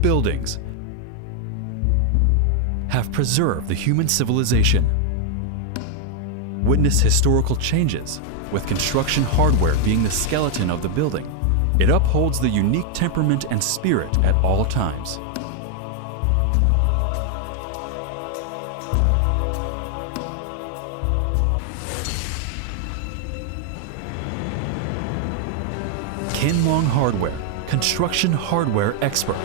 buildings have preserved the human civilization. Witness historical changes, with construction hardware being the skeleton of the building. It upholds the unique temperament and spirit at all times. Kinlong Hardware, construction hardware expert.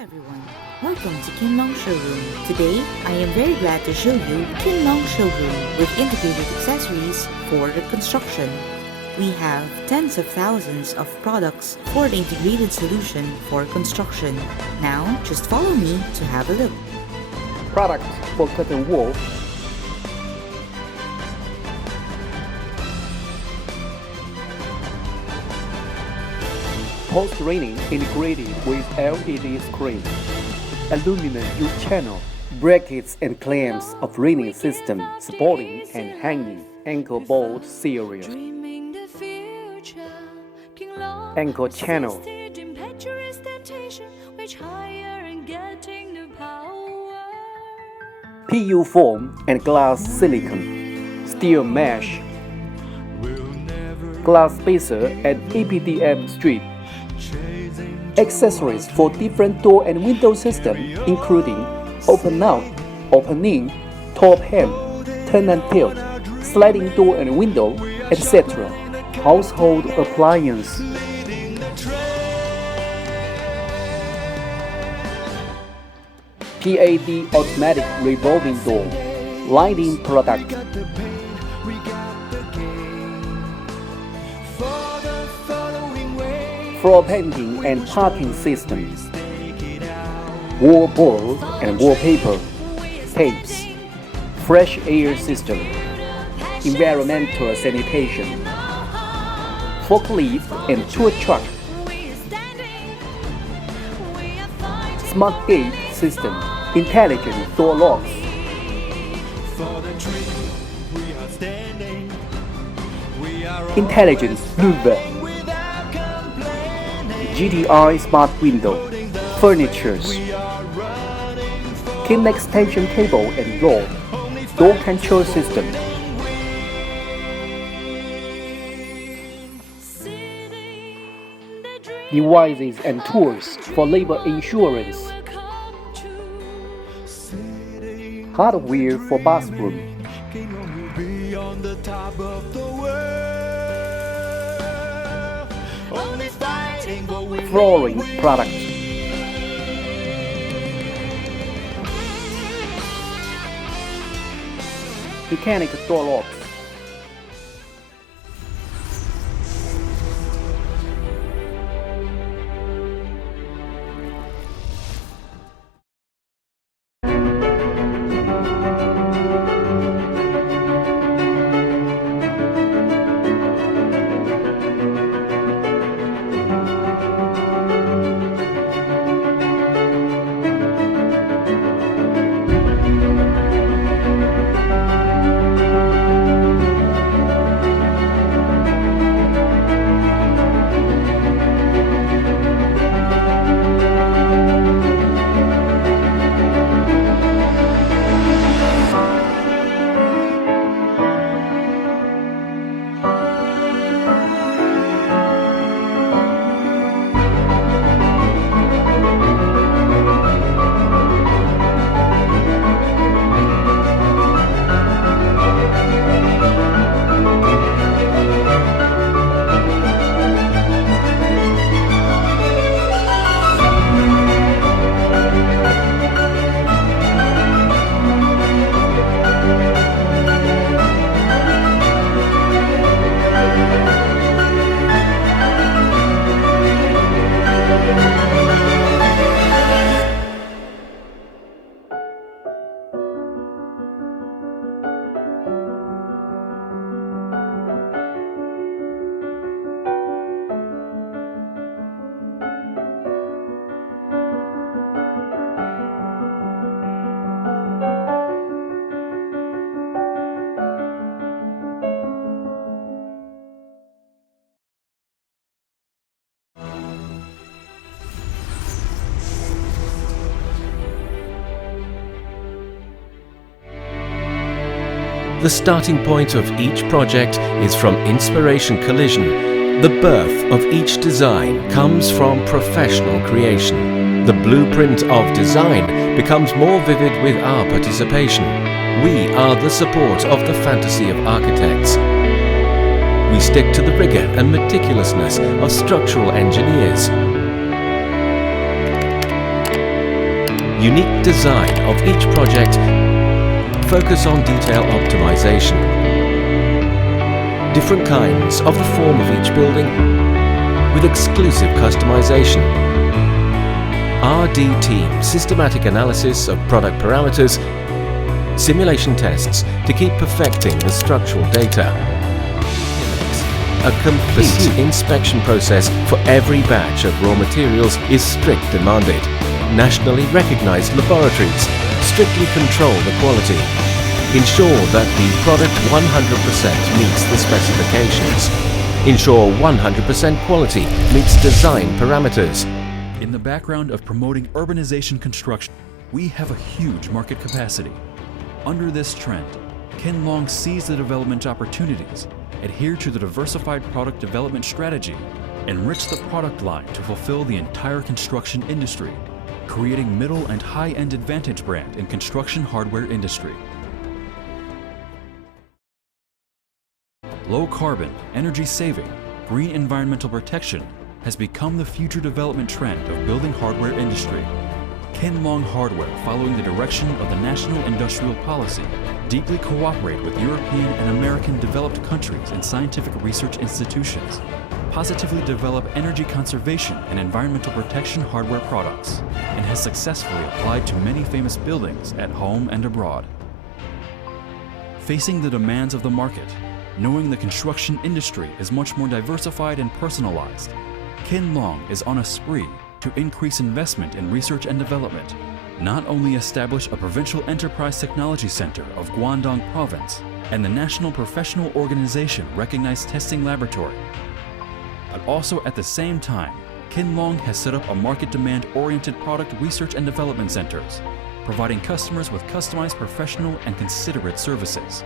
Everyone, welcome to Kinlong Showroom. Today, I am very glad to show you Kinlong Showroom with integrated accessories for the construction. We have tens of thousands of products for the integrated solution for construction. Now, just follow me to have a look. Products for curtain wall, post-raining integrated with LED screen, aluminum U-channel, brackets and clamps of raining system supporting and hanging ankle bolt series, ankle channel, PU foam and glass silicone, steel mesh, glass spacer and EPDM strip. Accessories for different door and window systems including open out, opening, top hem, turn and tilt, sliding door and window, etc. Household appliance. PAD automatic revolving door, lighting product. Floor painting and parking systems, wall board and wallpaper, tapes, fresh air system, environmental sanitation, forklift and tow truck, smart gate system, intelligent door locks, intelligent louver, GTI smart window, furnitures, Kinlong extension cable and rod, door control system, devices and tools for labor insurance, hardware for bathroom, flooring products, mechanical door locks, The starting point of each project is from inspiration collision. The birth of each design comes from professional creation. The blueprint of design becomes more vivid with our participation. We are the support of the fantasy of architects. We stick to the rigor and meticulousness of structural engineers. Unique design of each project focus on detail optimization. Different kinds of the form of each building with exclusive customization. RD team systematic analysis of product parameters, simulation tests to keep perfecting the structural data. A complete inspection process for every batch of raw materials is strict demanded. Nationally recognized laboratories strictly control the quality. Ensure that the product 100% meets the specifications. Ensure 100% quality meets design parameters. In the background of promoting urbanization construction, we have a huge market capacity. Under this trend, Kinlong sees the development opportunities, adhere to the diversified product development strategy, enrich the product line to fulfill the entire construction industry, creating middle and high-end advantage brand in construction hardware industry. Low carbon, energy saving, green environmental protection has become the future development trend of building hardware industry. Kinlong Hardware, following the direction of the National Industrial Policy, deeply cooperate with European and American developed countries and scientific research institutions, positively develop energy conservation and environmental protection hardware products, and has successfully applied to many famous buildings at home and abroad. Facing the demands of the market, knowing the construction industry is much more diversified and personalized, Kinlong is on a spree to increase investment in research and development, not only establish a provincial enterprise technology center of Guangdong Province and the National Professional Organization recognized testing laboratory, but also at the same time, Kinlong has set up a market demand-oriented product research and development centers, providing customers with customized professional and considerate services.